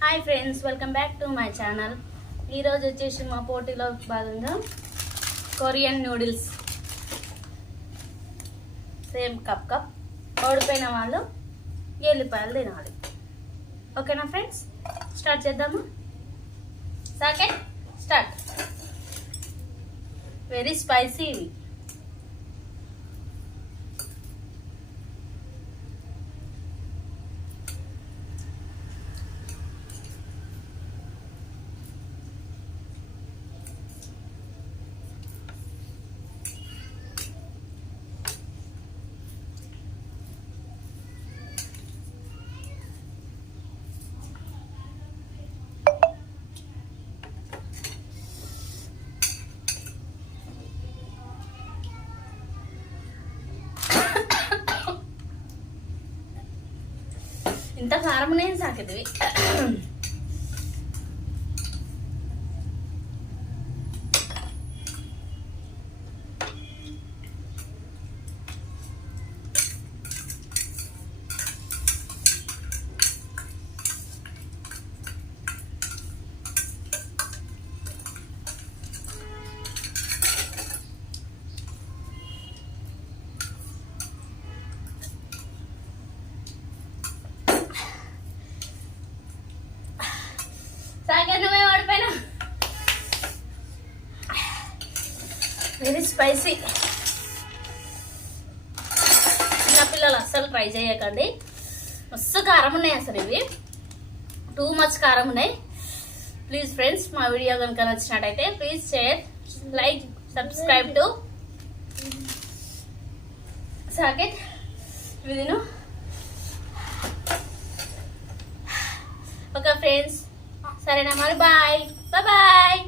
Hi friends, welcome back to my channel. ఈరోజు వచ్చేసి మా పోటీలో భాగంగా కొరియన్ నూడిల్స్ సేమ్ కప్ ఓడిపోయిన వాళ్ళు ఎల్లిపాయలు తినాలి. ఓకేనా ఫ్రెండ్స్, స్టార్ట్ చేద్దాము. Second start. వెరీ స్పైసీ ఇవి. ఇంత కారం నేను సాకిద్వి. సాగర్ నువ్వే ఓడిపోయినా. Very spicy. చిన్నపిల్లలు అస్సలు ట్రై చేయకండి, మస్తు కారం ఉన్నాయి. అసలు ఇవి టూ మచ్ కారం ఉన్నాయి. ప్లీజ్ ఫ్రెండ్స్, మా వీడియో కనుక నచ్చినట్టయితే please share, like, subscribe to సాకెట్ విదిను. ఓకే ఫ్రెండ్స్, సరేనా మరి, బాయ్ బాయ్.